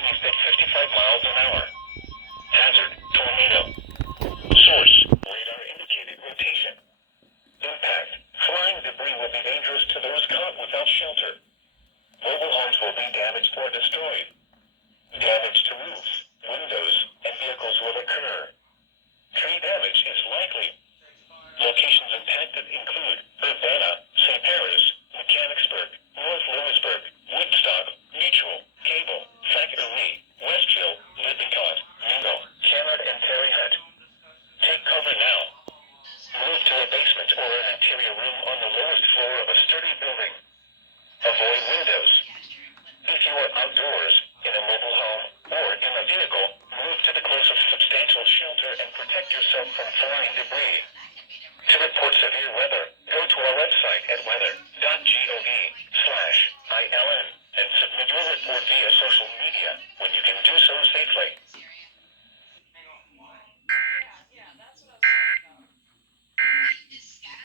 Wind east at 55 miles an hour. Hazard, tornado. Source, radar indicated rotation. Impact, flying debris will be dangerous to those caught without shelter. Mobile homes will be damaged or destroyed. Damage to roofs, windows, and vehicles will occur. Tree damage is likely. Locations impacted include Urbana, St. Paris, Mechanicsburg, North Lewisburg, Woodstock, Mutual, Cable, Thackeray, Westfield, Lippincott, Mingo, Channard, and Terry Hunt. Take cover now. Move to a basement or an interior room on the lowest floor of a sturdy building. Avoid windows. If you are outdoors, in a mobile home, or in a vehicle, move to the closest substantial shelter and protect yourself from flying debris. To report severe weather, go to our website at weather.gov/ILN and submit your report via social media when you can do so safely.